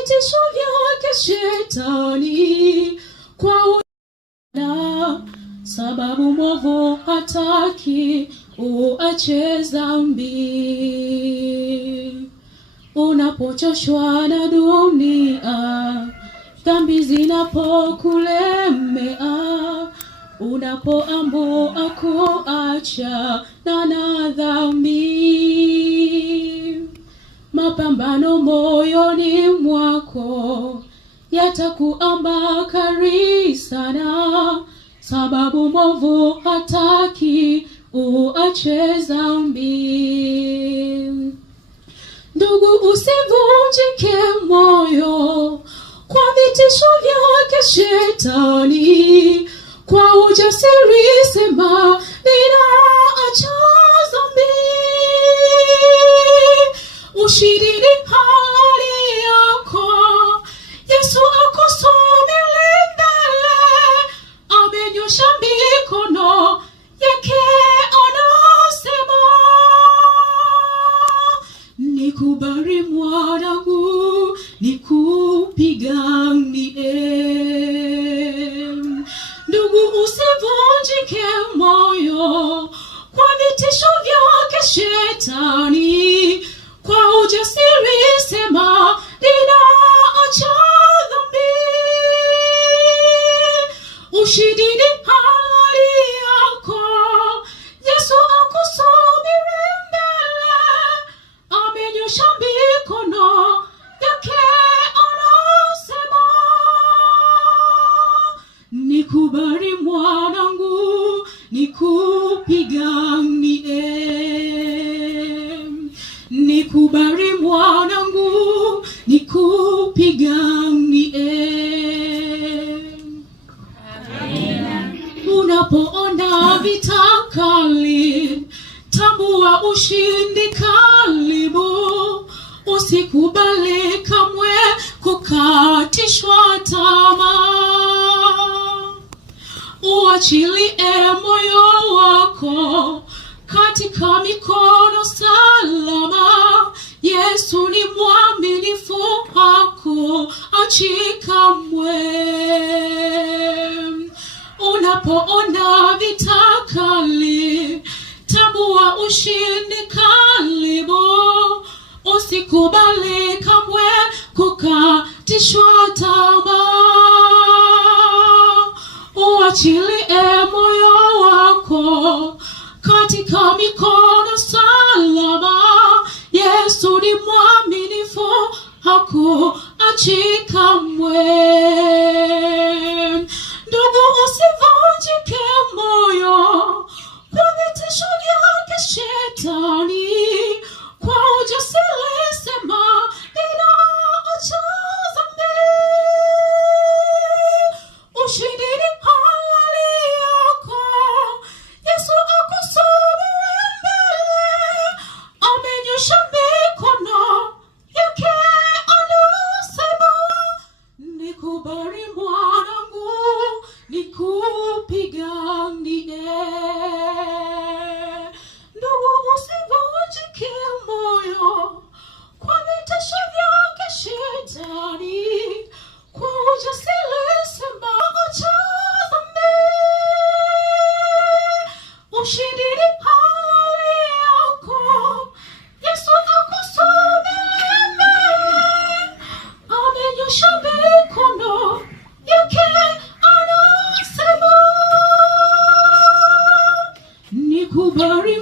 vitisho vyake Shetani, kwa sababu mwovu hataki uache dhambi. Unapochoshwa na dunia, dhambi zinapokulemea, unapoamua kuacha na dhambi, mapambano moyoni mwako yatakuambakari sana, sababu mwovu hataki uache dhambi. Ndugu, usivunjike moyo kwa vitisho vyake Shetani, kwa ujasiri sema ninaacha dhambi. Ushindi ni hali yako, Yesu akusubiri mbele, amenyosha mikono yake anasema, nikubali mwanangu, nikupiganie. Ndugu, usivunjike moyo kwa vitisho vyake Shetani, kwa ujasiri sema ninaacha dhambi. Ushindi ni hali yako, Yesu akusubiri mbele, amenyosha mikono yake anasema, nikubali mwanangu, nikupiganie. Nikubali mwanangu, nikupiganie. Unapoona vita kali, tambua ushindi karibu. Usikubali kamwe kukatishwa tamaa. Uachilie moyo wako katika mikono salama. Yesu ni mwaminifu, hakuachi kamwe. Unapoona vita kali, tambua ushindi karibu. Usikubali kamwe kukatishwa tamaa. Uachilie moyo wako katika mikono salama. Yesu ni mwaminifu, hakuachi kamwe. Ndugu, usivunjike moyo kwa vitisho vyake Shetani, kwa ujasiri sema ninaacha dhambi. Ushindi ni halali yako, Yesu akusubiri mbele, amenyosha mikono yake anasema, nikubali mwanangu, nikupiganie. Ndugu, usivunjike moyo kwa vitisho vyake Shetani, kwa ujasiri sema acha dhambi. Ushindi ni halali yako, Yesu akusubiri mbele, amenyosha mikono yake anasema, nikubali